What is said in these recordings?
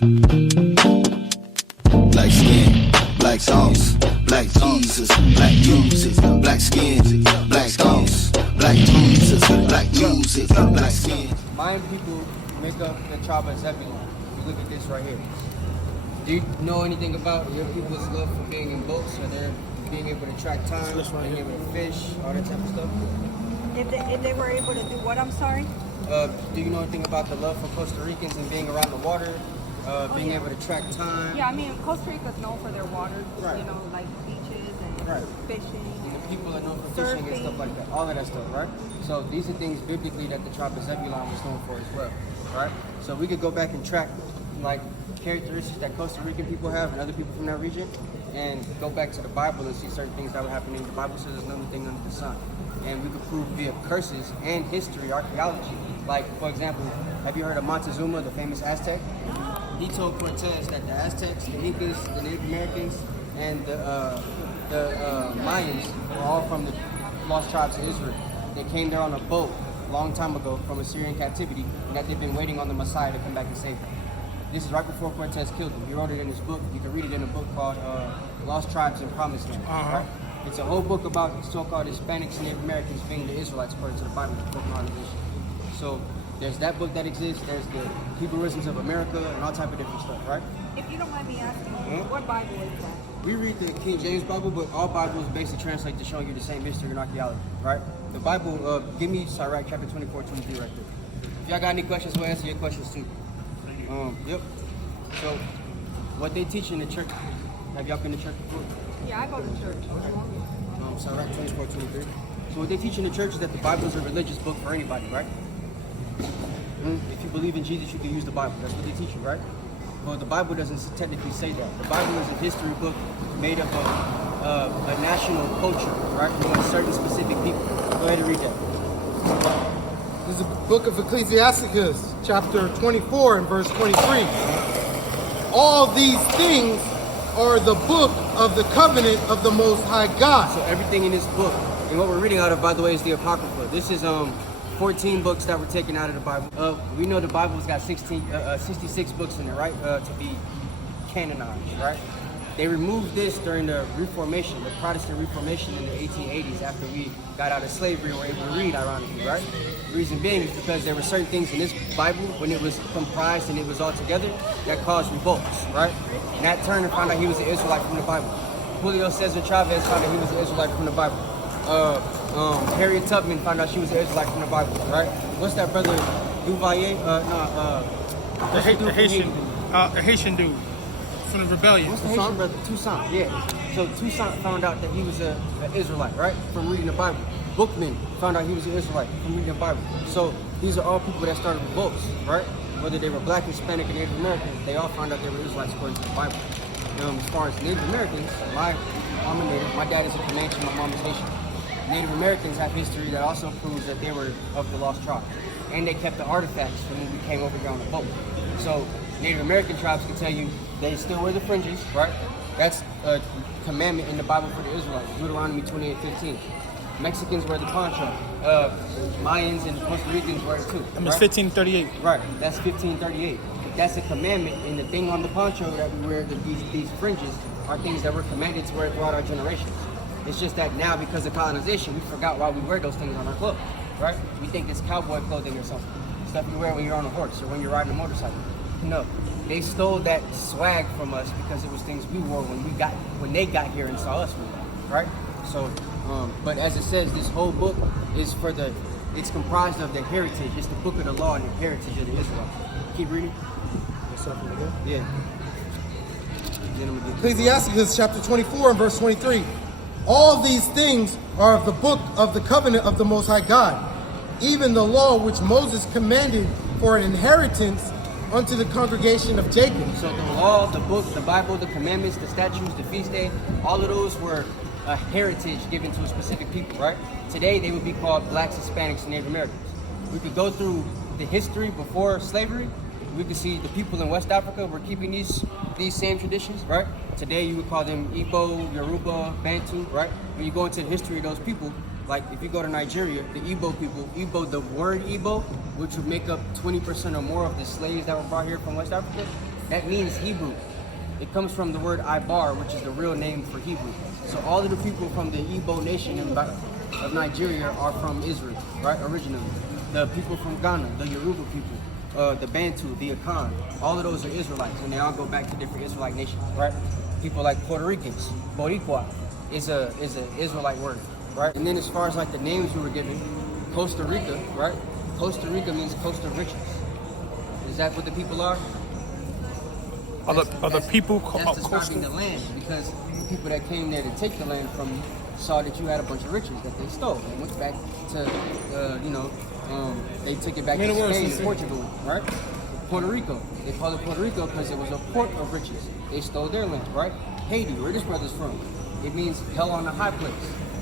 Black skin, black sauce, black Jesus, black music, black skin, black sauce, black Jesus, black music, black skin. Mayan people make up the tribe of Zebulon. You look at this right here. Do you know anything about your people's love for being in boats, or they're being able to track time, being able to fish, all that type of stuff? If they were able to do what, I'm sorry? Do you know anything about the love for Costa Ricans and being around the water, being able to track time? Yeah, I mean, Costa Rica's known for their water, Right. you know, like beaches and fishing. And the people are known for fishing and stuff like that, all of that stuff, right? So these are things biblically that the tribe of Zebulon was known for as well, right? So we could go back and track like characteristics that Costa Rican people have and other people from that region, and go back to the Bible and see certain things that were happening. The Bible says there's nothing under the sun, and we could prove via curses and history, archaeology. Like, for example, have you heard of Montezuma, the famous Aztec? He told Cortez that the Aztecs, the Incas, the Native Americans, and the Mayans were all from the lost tribes of Israel. They came there on a boat a long time ago from Assyrian captivity, and that they've been waiting on the Messiah to come back and save them. This is right before Cortez killed him. He wrote it in his book. You can read it in a book called Lost Tribes in Promised Land. Right? It's a whole book about so-called Hispanics and Native Americans being the Israelites according to the Bible, the book of Anointed. So there's that book that exists. There's the Hebrewisms of America and all type of different stuff, right? If you don't mind me asking, what Bible is that? We read the King James Bible, but all Bibles basically translate to showing you the same history and archaeology, right? The Bible, give me Sirach chapter 24, 23 right there. If y'all got any questions, we'll answer your questions too. Yep. So, what they teach in the church, have y'all been to church before? Yeah, I go to church. Sirach 24, 23. So what they teach in the church is that the Bible is a religious book for anybody, right? If you believe in Jesus, you can use the Bible. That's what they teach you, right? Well, the Bible doesn't technically say that. The Bible is a history book made up of a national culture, right? Meaning certain specific people. Go ahead and read that. This is the book of Ecclesiasticus, chapter 24 and verse 23. All these things are the book of the covenant of the Most High God. So everything in this book, and what we're reading out of, by the way, is the Apocrypha. This is 14 books that were taken out of the Bible. We know the Bible's got 66 books in it, right? To be canonized, right? They removed this during the Reformation, the Protestant Reformation in the 1880s, after we got out of slavery and were able to read, ironically, right? The reason being is because there were certain things in this Bible, when it was comprised and it was all together, that caused revolts, right? Nat Turner found out he was an Israelite from the Bible. Julio Cesar Chavez found out he was an Israelite from the Bible. Harriet Tubman found out she was an Israelite from the Bible, right? What's that brother, Duvalier? The Haitian dude from the rebellion. What's the Haitian brother? Toussaint, yeah. So Toussaint found out that he was an Israelite, right? From reading the Bible. Bookman found out he was an Israelite from reading the Bible. So these are all people that started revolts, right? Whether they were Black, Hispanic, or Native Americans, they all found out they were Israelites according to the Bible. As far as Native Americans, I'm a Native. My dad is a Comanche, my mom is Haitian. Native Americans have history that also proves that they were of the lost tribe. And they kept the artifacts from when we came over here on the boat. So Native American tribes can tell you they still wear the fringes, right? That's a commandment in the Bible for the Israelites, Deuteronomy 28:15. Mexicans wear the poncho. Mayans and Costa Ricans wear it too. I mean, it's 1538. Right, that's 1538. That's a commandment, and the thing on the poncho that we wear, these fringes, are things that we're commanded to wear throughout our generations. It's just that now, because of colonization, we forgot why we wear those things on our clothes, right? We think it's cowboy clothing or something. Stuff you wear when you're on a horse or when you're riding a motorcycle. No, they stole that swag from us because it was things we wore when they got here and saw us wear it, right? So, but as it says, this whole book is it's comprised of the heritage. It's the book of the law and the heritage of the Israelites. Keep reading. Yeah. Ecclesiasticus chapter 24 and verse 23. All these things are of the book of the covenant of the Most High God, even the law which Moses commanded for an inheritance unto the congregation of Jacob. So the law, the book, the Bible, the commandments, the statutes, the feast day, all of those were a heritage given to a specific people, right? Today they would be called Blacks, Hispanics, and Native Americans. We could go through the history before slavery. We could see the people in West Africa were keeping these same traditions, right? Today you would call them Igbo, Yoruba, Bantu, right? When you go into the history of those people, like if you go to Nigeria, the Igbo people, the word Igbo, which would make up 20% or more of the slaves that were brought here from West Africa, That means Hebrew. It comes from the word Ibar, which is the real name for Hebrew. So all of the people from the Igbo nation of Nigeria are from Israel, right? Originally. The people from Ghana, the Yoruba people, the Bantu, the Akan, all of those are Israelites, and they all go back to different Israelite nations, right? People like Puerto Ricans, Boricua is a Israelite word, right? And then as far as like the names we were given, Costa Rica, right? Costa Rica means coast of riches. Is that what the people are? Are the people That's describing the land, because the people that came there to take the land from you saw that you had a bunch of riches that they stole and went back to, they took it back to Spain and Portugal, right? Puerto Rico, they call it Puerto Rico because it was a port of riches. They stole their land, right? Haiti, where this brother's from, it means hell on a high place,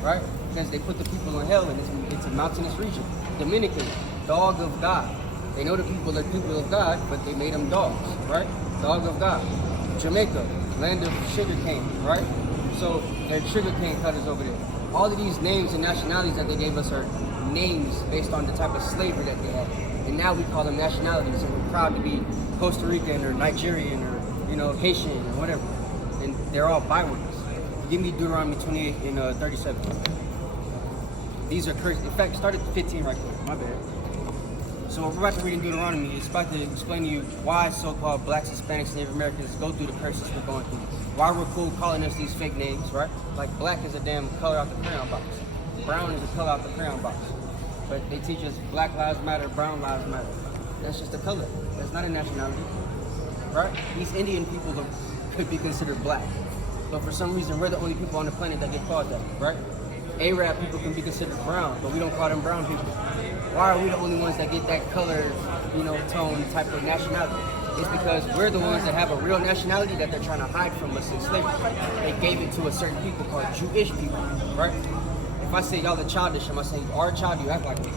right? Because they put the people in hell and it's a mountainous region. Dominican, dog of God. They know the people are people of God, but they made them dogs, right? Dog of God. Jamaica, land of sugar cane, right? So they're sugar cane cutters over there. All of these names and nationalities that they gave us are names based on the type of slavery that they had. And now we call them nationalities, and we're proud to be Costa Rican or Nigerian or, Haitian or whatever. And they're all bywords. Give me Deuteronomy 28 and 37. These are cursed. In fact, start at 15 right quick. My bad. So what we're about to read in Deuteronomy is about to explain to you why so-called blacks, Hispanics, Native Americans go through the curses we're going through. Why we're cool calling us these fake names, right? Like black is a damn color out the crayon box. Brown is a color out the crayon box. But they teach us black lives matter, brown lives matter. That's just a color. That's not a nationality, right? These Indian people could be considered black. But for some reason, we're the only people on the planet that get called that, right? Arab people can be considered brown, but we don't call them brown people. Why are we the only ones that get that color, tone type of nationality? It's because we're the ones that have a real nationality that they're trying to hide from us in slavery. They gave it to a certain people called Jewish people, right? If I say y'all are childish, am I saying you are a child? You act like it.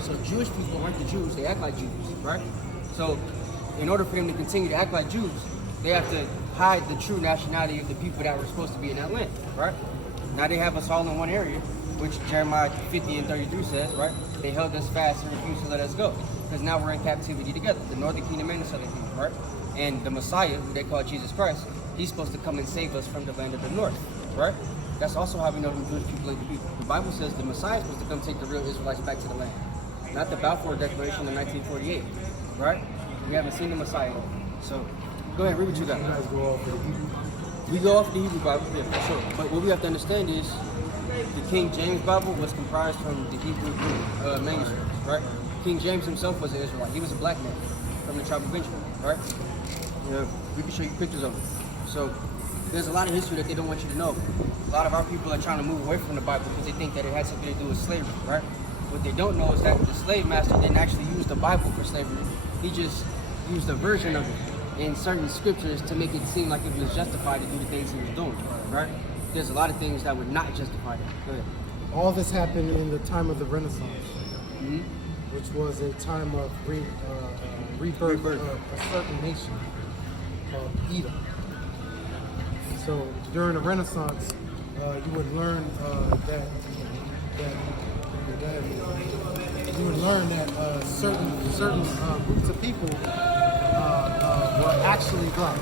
So Jewish people aren't the Jews, they act like Jews, right? So in order for them to continue to act like Jews, they have to hide the true nationality of the people that were supposed to be in that land, right? Now they have us all in one area, which Jeremiah 50 and 33 says, right? They held us fast and refused to let us go. Because now we're in captivity together, the northern kingdom and the southern kingdom, right? And the Messiah, who they call Jesus Christ, he's supposed to come and save us from the land of the north, right? That's also how we know who Jewish people ain't the people. The Bible says the Messiah is supposed to come take the real Israelites back to the land. Not the Balfour Declaration in 1948, right? We haven't seen the Messiah yet. So, go ahead, read what you got. You guys go off of the Hebrew. We go off the Hebrew Bible, yeah, for sure. But what we have to understand is the King James Bible was comprised from the Hebrew manuscripts, right? King James himself was an Israelite. He was a black man from the tribe of Benjamin, right? Yeah, we can show you pictures of him. So there's a lot of history that they don't want you to know. A lot of our people are trying to move away from the Bible because they think that it has something to do with slavery, right? What they don't know is that the slave master didn't actually use the Bible for slavery. He just used a version of it in certain scriptures to make it seem like it was justified to do the things he was doing, right? There's a lot of things that would not justify that. Go ahead. All this happened in the time of the Renaissance, Mm-hmm. which was a time of rebirth of a certain nation called Edom. So during the Renaissance, you would learn that certain groups of people were actually black.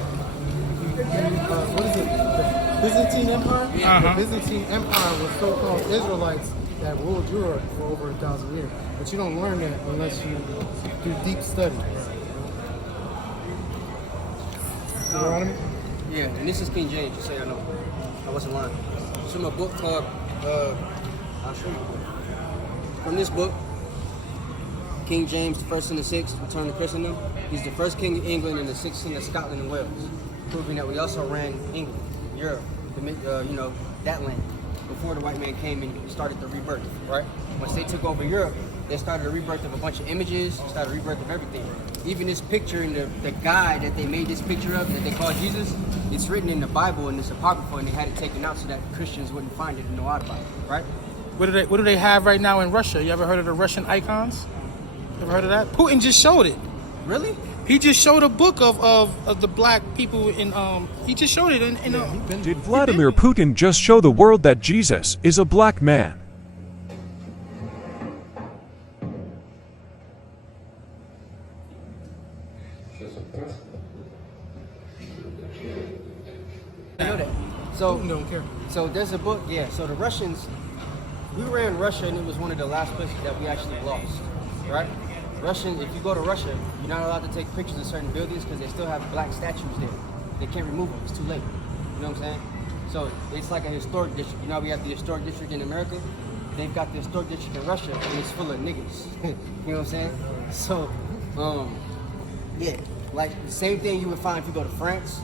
What is it? The Byzantine Empire? Uh-huh. The Byzantine Empire was so-called Israelites that ruled Europe for over 1,000 years. But you don't learn that unless you do deep study. Deuteronomy? Yeah, and this is King James, just say I know. I wasn't lying. It's from a book called, I'll show you. From this book, King James, the first and the sixth, Return to Christendom. He's the first king of England and the sixth king of Scotland and Wales, proving that we also ran England, Europe, that land, before the white man came and started the rebirth, right? Once they took over Europe, they started a rebirth of a bunch of images, started a rebirth of everything. Even this picture and the guy that they made this picture of, that they call Jesus, it's written in the Bible and it's apocryphal, and they had it taken out so that Christians wouldn't find it in the Bible, right? What do they have right now in Russia? You ever heard of the Russian icons? Ever heard of that? Putin just showed it. Really? He just showed a book of the black people in he just showed it in Did Vladimir Putin just show the world that Jesus is a black man? I know that. So Putin don't care. So there's a book, yeah. So the Russians, we ran Russia, and it was one of the last places that we actually lost, right? Russian, if you go to Russia, you're not allowed to take pictures of certain buildings because they still have black statues there. They can't remove them. It's too late. You know what I'm saying? So it's like a historic district. You know, we have the historic district in America. They've got the historic district in Russia, and it's full of niggas. You know what I'm saying? So, yeah, like the same thing you would find if you go to France,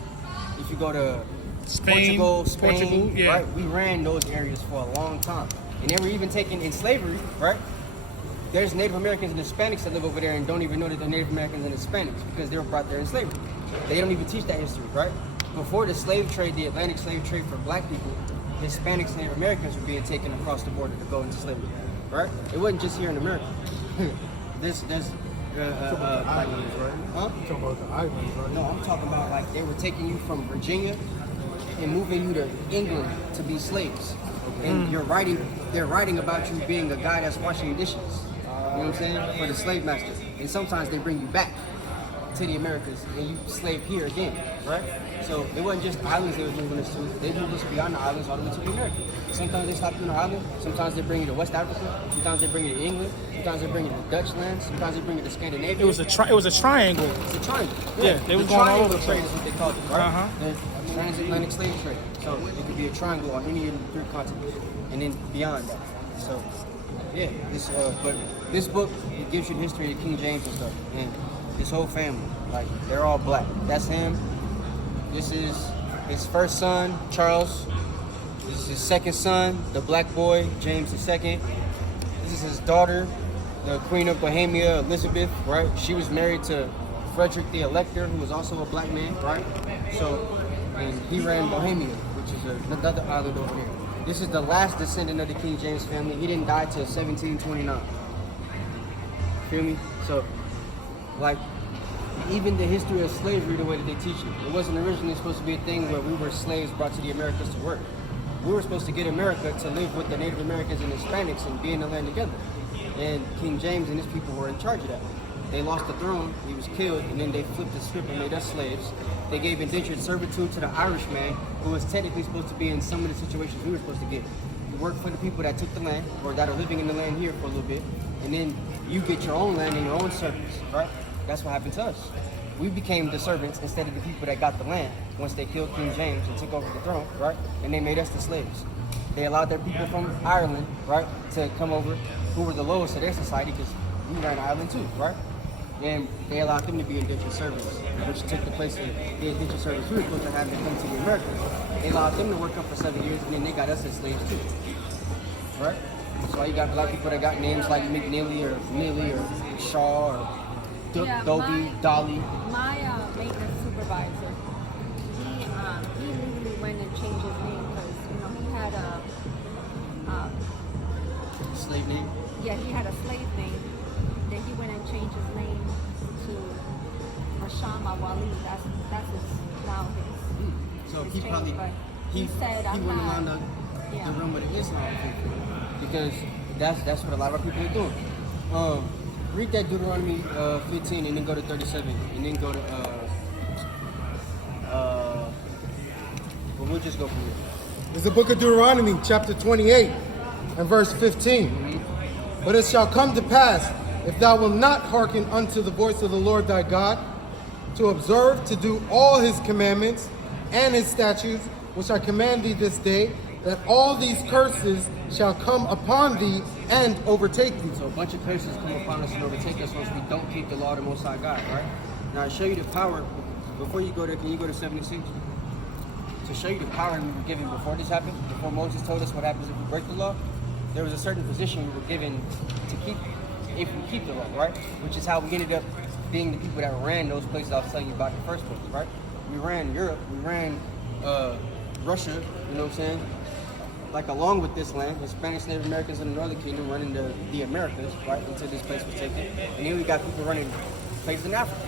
if you go to Spain, Spain, yeah. right? We ran those areas for a long time, and they were even taken in slavery, right? There's Native Americans and Hispanics that live over there and don't even know that they're Native Americans and Hispanics because they were brought there in slavery. They don't even teach that history, right? Before the slave trade, the Atlantic slave trade for black people, Hispanics and Native Americans were being taken across the border to go into slavery, right? It wasn't just here in America. There's Islands, right? huh? You're talking about the islands, right? No, I'm talking about like they were taking you from Virginia and moving you to England to be slaves. And they're writing about you being a guy that's washing dishes. You know what I'm saying? For the slave masters. And sometimes they bring you back to the Americas and you slave here again, right? So it wasn't just islands they were moving us to. They moved us beyond the islands all the way to the Americas. Sometimes they stop you on the island. Sometimes they bring you to West Africa. Sometimes they bring you to England. Sometimes they bring you to Dutch lands. Sometimes they bring you to Scandinavia. It was a triangle. It's a triangle. Yeah, they was the going all over triangle the trade place. is what they called it, right? Uh-huh. The transatlantic slave trade. So it could be a triangle on any of the 3 continents, and then beyond that. So yeah, but this book, it gives you the history of King James and stuff, and his whole family, like they're all black. That's him. This is his first son, Charles. This is his second son, the black boy, James II. This is his daughter, the Queen of Bohemia, Elizabeth, right? She was married to Frederick the Elector, who was also a black man, right? So, and he ran Bohemia, which is another island over here. This is the last descendant of the King James family. He didn't die till 1729. Feel me? So, like, even the history of slavery, the way that they teach it, it wasn't originally supposed to be a thing where we were slaves brought to the Americas to work. We were supposed to get America to live with the Native Americans and Hispanics and be in the land together. And King James and his people were in charge of that. They lost the throne, he was killed, and then they flipped the script and made us slaves. They gave indentured servitude to the Irish man, who was technically supposed to be in some of the situations we were supposed to get. You work for the people that took the land, or that are living in the land here for a little bit, and then you get your own land and your own servants, right? That's what happened to us. We became the servants instead of the people that got the land once they killed King James and took over the throne, right? And they made us the slaves. They allowed their people from Ireland, right, to come over, who were the lowest of their society, because we ran Ireland too, right? And they allowed them to be indentured servants, which took the place of the indentured servants we were supposed to have to come to the Americas. They allowed them to work up for 7 years, and then they got us as slaves too, right? So you got black people that got names like McNeely or Millie or Shaw or Dobie, Dolly. My maintenance supervisor, he literally went and changed his name because he had Slave name? he had a slave name. Then he went and changed his name to Mashama Wali. That's his now his. So his he change, probably but he said, went around the realm of the Islam people, because that's what a lot of people are doing. Read that Deuteronomy 15 and then go to 37 and then go to well, we'll just go from here. It's the book of Deuteronomy, chapter 28, and verse 15. But it shall come to pass, if thou wilt not hearken unto the voice of the Lord thy God, to observe to do all his commandments and his statutes, which I command thee this day, that all these curses shall come upon thee and overtake thee. So a bunch of curses come upon us and overtake us once we don't keep the law of the Most High God, right? Now, to show you the power, before you go there, can you go to 76? To show you the power we were given before this happened, before Moses told us what happens if we break the law, there was a certain position we were given to keep, if we keep the law, right? Which is how we ended up being the people that ran those places I was telling you about in the first place, right? We ran Europe, we ran Russia, you know what I'm saying? Like along with this land, the Spanish Native Americans in the Northern Kingdom running the Americas, right, until this place was taken. And then we got people running places in Africa.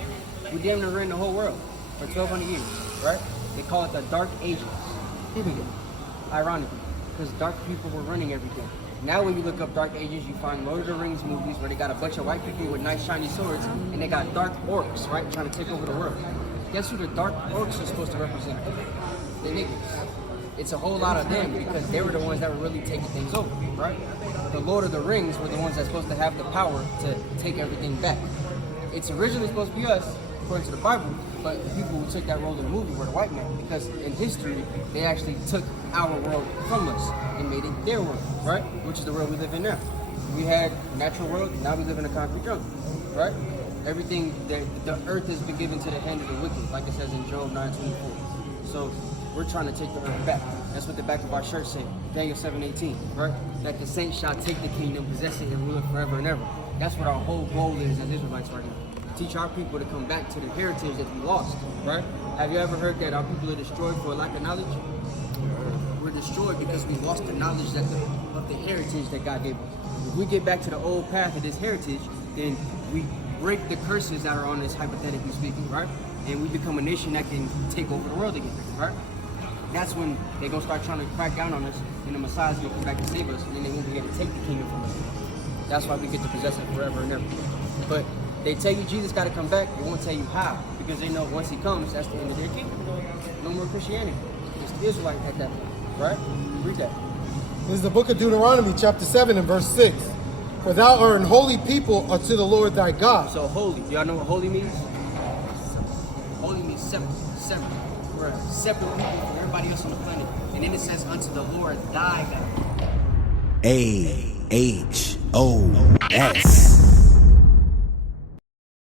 We damn near ran the whole world for 1,200 years, right? They call it the Dark Ages, ironically, because dark people were running everything. Now when you look up Dark Ages, you find Lord of the Rings movies where they got a bunch of white people with nice shiny swords, and they got dark orcs, right, trying to take over the world. Guess who the dark orcs are supposed to represent? The niggas. It's a whole lot of them because they were the ones that were really taking things over, right? The Lord of the Rings were the ones that's supposed to have the power to take everything back. It's originally supposed to be us, according to the Bible, but the people who took that role in the movie were the white men because in history, they actually took our world from us and made it their world, right? Which is the world we live in now. We had a natural world, now we live in a concrete jungle, right? Everything, the earth has been given to the hand of the wicked, like it says in Job 9:24. So we're trying to take the earth back. That's what the back of our shirt say, Daniel 7:18, right? That the saints shall take the kingdom, possess it, and rule it forever and ever. That's what our whole goal is as Israelites right now. Teach our people to come back to the heritage that we lost, right? Have you ever heard that our people are destroyed for a lack of knowledge? We're destroyed because we lost the knowledge of the heritage that God gave us. If we get back to the old path of this heritage, then we break the curses that are on this, hypothetically speaking, right? And we become a nation that can take over the world again, right? That's when they're going to start trying to crack down on us, and the Messiah's going to come back and save us, and then they won't be able to take the kingdom from us. That's why we get to possess it forever and ever. But they tell you Jesus got to come back, they won't tell you how, because they know once he comes, that's the end of their kingdom. No more Christianity. It's the Israelite at that point, right? Read that. This is the book of Deuteronomy, chapter 7 and verse 6. For thou art an holy people unto the Lord thy God. So holy, y'all know what holy means? Holy means separate. We're a separate people from everybody else on the planet. And then it says unto the Lord thy God. AHOS.